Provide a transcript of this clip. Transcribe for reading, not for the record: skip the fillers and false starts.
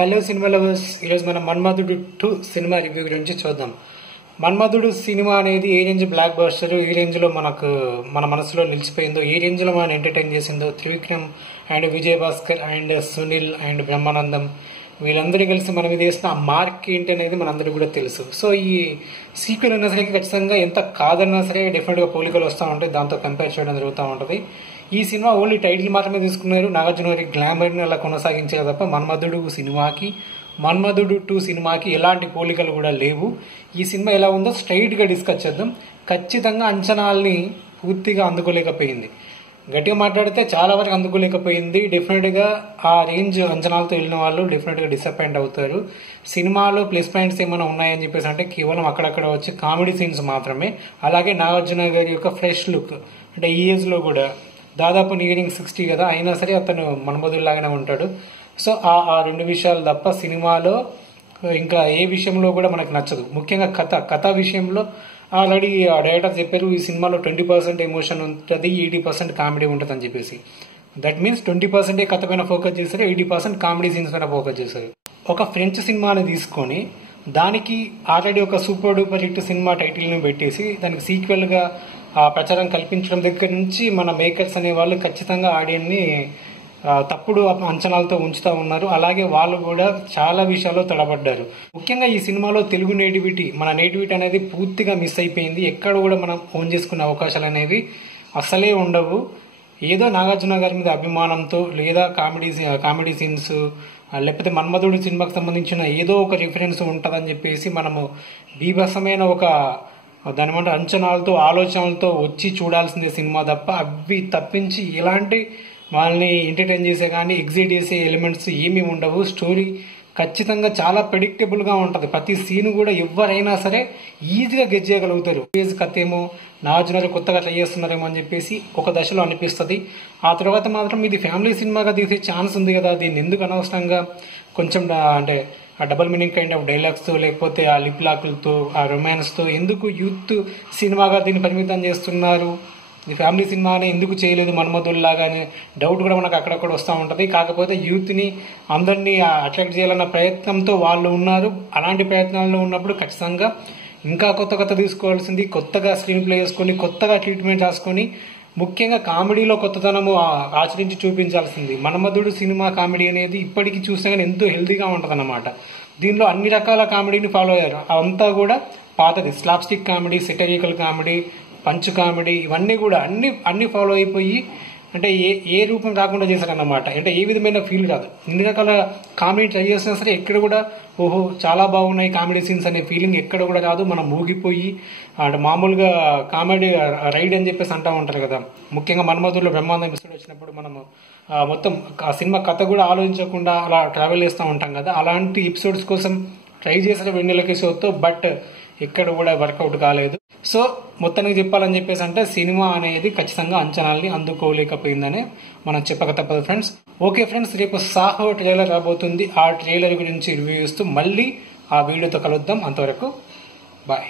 Hello cinema lovers, ఈరోజు మనం మన్మధుడు 2 cinema review గురించి చూద్దాం. మన్మధుడు సినిమా అనేది ఏ రేంజ్ బ్లాక్ బస్టర్, ఏ రేంజ్ లో మన మనసులో నిలిచిపోయిందో, ఏ రేంజ్ లో మనం ఎంటర్టైన్ చేసిందో Trivikram and Vijay Bhaskar and Sunil and Brahmanandam వీళ్ళందరూ కలిసి మన మీద వేసిన ఆ మార్క్ ఏంటి అనేది మనందరికీ కూడా తెలుసు. సో ఈ సీక్వెల్ అయినా సరే ఖచ్చితంగా ఎంత కాదన్నా సరే డెఫినెట్ గా పోలికలు వస్తూ ఉంటాయి, దాంతో కంపేర్ చేయడం జరుగుతూ ఉంటుంది. ఈ సినిమా ఓన్లీ టైటిల్ మాత్రమే తీసుకున్నారు, నాగార్జున గారి గ్లామర్ ని అలా కొనసాగించారు తప్ప మన్మధుడు 2 సినిమాకి ఎలాంటి పోలికలు కూడా లేవు. ఈ సినిమా ఎలా ఉందో స్ట్రైట్ గా డిస్కస్ చేద్దాం. ఖచ్చితంగా అంచనాల్ని పూర్తిగా అందుకోలేకపోయింది. గట్టిగా మాట్లాడితే చాలా వరకు అందుకోలేకపోయింది. డెఫినెట్ గా ఆ రేంజ్ అంచనాలతో వెళ్ళిన వాళ్ళు డెఫినెట్ గా డిసప్పాయింట్ అవుతారు. సినిమాలో ప్లస్ పాయింట్స్ ఏమైనా ఉన్నాయని చెప్పేసి అంటే కేవలం అక్కడక్కడ వచ్చి కామెడీ సీన్స్ మాత్రమే. అలాగే నాగార్జున గారి యొక్క ఫ్రెష్ లుక్, అంటే ఈ ఏజ్ లో కూడా దాదాపు నియరింగ్ 60 కదా, అయినా సరే అతను మన్మధుల్లాగానే ఉంటాడు. సో ఆ రెండు విషయాలు తప్ప సినిమాలో ఇంకా ఏ విషయంలో కూడా మనకు నచ్చదు. ముఖ్యంగా కథ విషయంలో ఆల్రెడీ ఆ డైరెక్టర్ చెప్పారు, ఈ సినిమాలో 20% ఎమోషన్ ఉంటుంది, 80% కామెడీ ఉంటుంది అని చెప్పేసి. దట్ మీన్స్ 20% కథ పైన ఫోకస్ చేశారు, 80% కామెడీ సీన్స్ పైన ఫోకస్ చేశారు. ఒక ఫ్రెంచ్ సినిమాని తీసుకొని దానికి ఆల్రెడీ ఒక super duper hit cinema title ని పెట్టేసి దానికి సీక్వెల్ గా ఆ ప్రచారం కల్పించడం దగ్గర నుంచి మన మేకర్స్ అనే వాళ్ళు ఖచ్చితంగా ఆడియన్స్ ని తప్పుడు అంచనాలతో ఉంచుతా ఉన్నారు. అలాగే వాళ్ళు కూడా చాలా విషయాల్లో తడబడ్డారు. ముఖ్యంగా ఈ సినిమాలో తెలుగు నేటివిటీ, మన నేటివిటీ అనేది పూర్తిగా మిస్ అయిపోయింది. ఎక్కడ కూడా మనం ఓన్ చేసుకునే అవకాశాలు అనేవి అసలే ఉండవు. ఏదో నాగార్జున గారి మీద అభిమానంతో లేదా కామెడీ సీన్స్ లేకపోతే మన్మధుడు సినిమాకి సంబంధించిన ఏదో ఒక రిఫరెన్స్ ఉంటుందని చెప్పేసి మనము బీభత్సమైన ఒక దానిమంటే అంచనాలతో ఆలోచనలతో వచ్చి చూడాల్సిందే సినిమా తప్ప అవి తప్పించి ఎలాంటి వాళ్ళని ఎంటర్టైన్ చేసే కానీ ఎగ్జిట్ చేసే ఎలిమెంట్స్ ఏమీ ఉండవు. స్టోరీ ఖచ్చితంగా చాలా ప్రెడిక్టబుల్ గా ఉంటది. ప్రతి సీన్ కూడా ఎవరైనా సరే ఈజీగా గెస్ చేయగలుగుతారు. కథ ఏమో నాగార్జున కొత్తగా ట్రై చేస్తున్నారేమో అని చెప్పేసి ఒక దశలో అనిపిస్తుంది. ఆ తర్వాత మాత్రం ఇది ఫ్యామిలీ సినిమాగా తీసే ఛాన్స్ ఉంది కదా, దీన్ని ఎందుకు అనవసరంగా కొంచెం అంటే ఆ double meaning kind of dialogues తో లేకపోతే ఆ లిప్ లాకులతో ఆ రొమాన్స్ తో ఎందుకు యూత్ సినిమాగా దీన్ని పరిమితం చేస్తున్నారు, ఈ ఫ్యామిలీ సినిమాని ఎందుకు చేయలేదు మన్మధుల్లాగానే డౌట్ కూడా మనకు అక్కడక్కడ వస్తూ ఉంటది. కాకపోతే యూత్ ని అందరినీ అట్రాక్ట్ చేయాలన్న ప్రయత్నంతో వాళ్ళు ఉన్నారు. అలాంటి ప్రయత్నాల్లో ఉన్నప్పుడు ఖచ్చితంగా ఇంకా కొత్త తీసుకోవాల్సింది, కొత్తగా స్క్రీన్ ప్లే చేసుకొని కొత్తగా ట్రీట్మెంట్ రాసుకొని ముఖ్యంగా కామెడీలో కొత్తతనము ఆచరించి చూపించాల్సింది. మన్మధుడు సినిమా కామెడీ అనేది ఇప్పటికీ చూస్తే కానీ ఎంతో హెల్దీగా ఉంటది అన్నమాట. దీనిలో అన్ని రకాల కామెడీని ఫాలో అయ్యారు. అంతా కూడా పాతది, slapstick comedy, satirical comedy, punch comedy, ఇవన్నీ కూడా అన్ని ఫాలో అయిపోయి అంటే ఏ రూపం రాకుండా చేశారన్నమాట. అంటే ఏ విధమైన ఫీల్ రాదు. ఇన్ని రకాల కామెడీ ట్రై చేసినా సరే ఎక్కడ కూడా ఓహో చాలా బాగున్నాయి కామెడీ సీన్స్ అనే ఫీలింగ్ ఎక్కడ కూడా రాదు. మనం ఊగిపోయి అంటే మామూలుగా కామెడీ రైడ్ అని చెప్పేసి అంటా ఉంటారు కదా. ముఖ్యంగా మన్మధుడులో బ్రహ్మాండం ఎపిసోడ్ వచ్చినప్పుడు మనము మొత్తం ఆ సినిమా కథ కూడా ఆలోచించకుండా అలా ట్రావెల్ చేస్తూ ఉంటాం కదా. అలాంటి ఎపిసోడ్స్ కోసం ట్రై చేసిన వెన్నెలకి షోతో బట్ ఎక్కడ కూడా వర్కౌట్ కాలేదు. సో మొత్తానికి చెప్పాలని చెప్పేసి అంటే సినిమా అనేది ఖచ్చితంగా అంచనాల్ని అందుకోలేకపోయిందని మనం చెప్పక తప్పదు ఫ్రెండ్స్. ఓకే ఫ్రెండ్స్, రేపు సాహో ట్రైలర్ రాబోతుంది. ఆ ట్రైలర్ గురించి రివ్యూ ఇస్తూ మళ్ళీ ఆ వీడియోతో కలుద్దాం. అంతవరకు బాయ్.